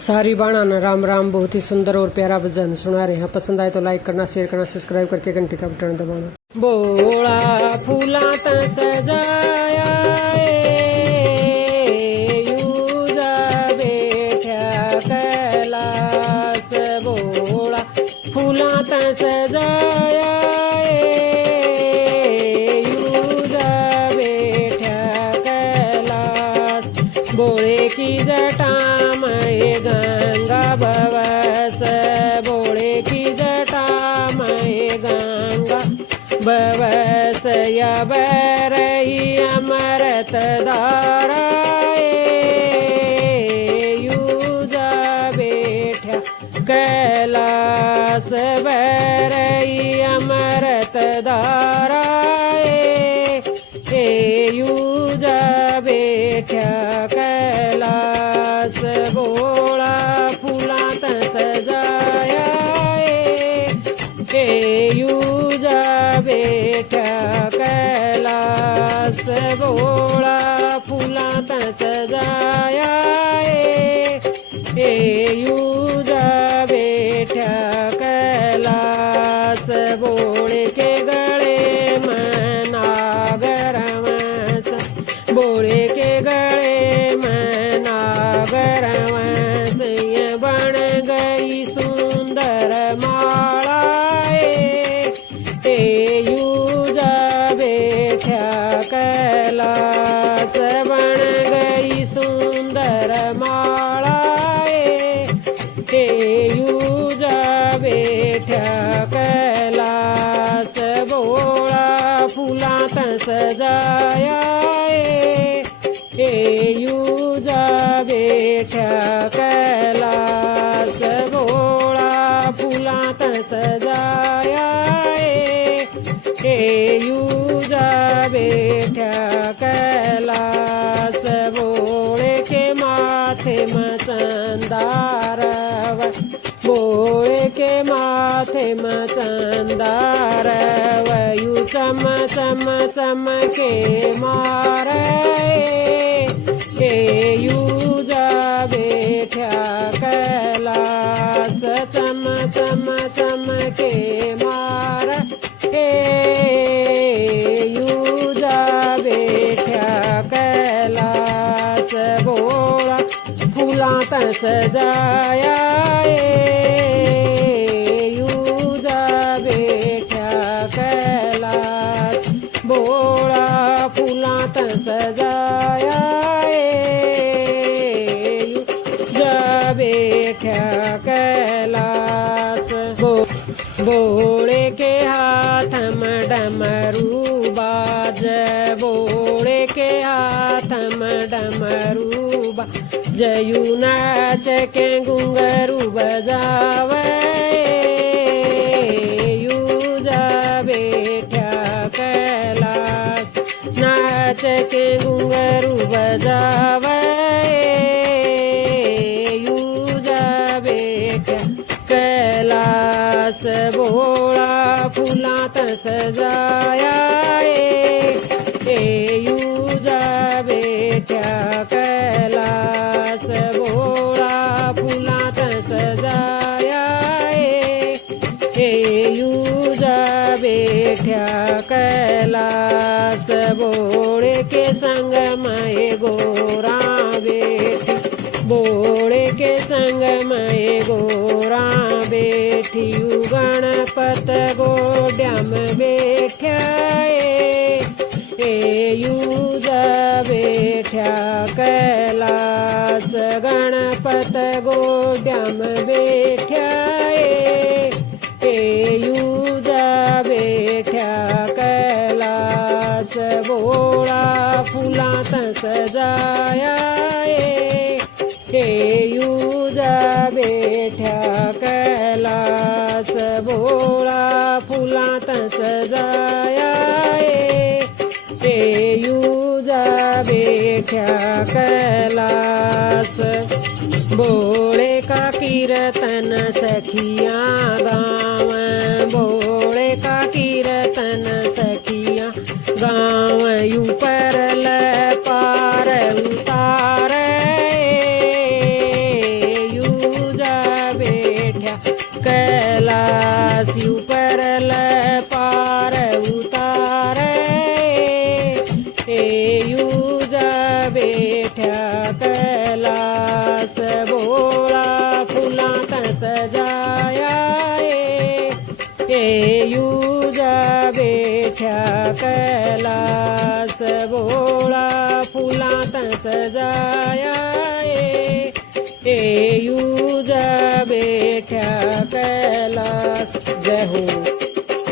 सारी बाणा राम राम। बहुत ही सुंदर और प्यारा भजन सुना रहे हैं। पसंद आए तो लाइक करना, शेयर करना, सब्सक्राइब करके घंटी का बटन दबाना। बोला फूला त सजाया यूजा बैठा कैलाश। बोला फूला त सजाया यूजा बैठा कैलाश। बोले की जटा में गंगा बवस, बोले की जटा में गंगा बवस। यब रही अमृत धारा यूजा बैठा कैलाश। बरई अमृत धारा यूजा बैठा कैलाश। बोला फूला त सजाया यूजा बैठा कैलाश। बोला फूला त सजाया यूजा बैठा कैलाश। बोले के गले में नागर वंश, बोले के गले में नागर वंश। ये बन गई सुंदर माला यूजा बैठा कैलाश। बन गई सुंदर माला यूजा बैठा कैलाश। बोला फूला त सजाया यूजा बैठा कैलाश। बोला फूला त सजाया यूजा बैठा कैलाश। बोले के माथे में चंदारव, बोले के माथे में चंदारव। यू चम चम चम के मारे यूजा बैठा कैलाश। चम चम चम के मार यूजा बैठा कैलाश। बोला फूला त सजाया यूजा बैठा कैलाश। बोला फूला त सजाया यूजा बैठा कैलाश। बोले के हाथ में डमरू बाज, बोले के हाथ में डमरू बाज। यू नाच के घुंघरू बजावे यूजा बैठा कैलाश। नाच के घुंघरू बजावे यूजा बैठा कैलाश। बोला फूला त सजाया यूजा बैठा कैलाश। बोला फूला त सजाया यूजा बैठा कैलाश। बोले के संग में गोरा बेटी, बोले के संग में गोरा बेटी। गणपत गोड्या में बैठा यूजा बैठा कैलाश। गणपत गोड्या में बैठा यूजा बैठा कैलाश। बोला फूला त सजाया यूजा बैठा कैलाश। बोला फूला त सजाया यूजा बैठा कैलाश। बोले का कीर्तन सखियाँ गाँव, बोले का कीर्तन सखियाँ गाँव। यू परल पार उतारे सजाया युजा बैठा कैलास बोला फूलां ता सजाया युजा बैठा कैलास। जय हो।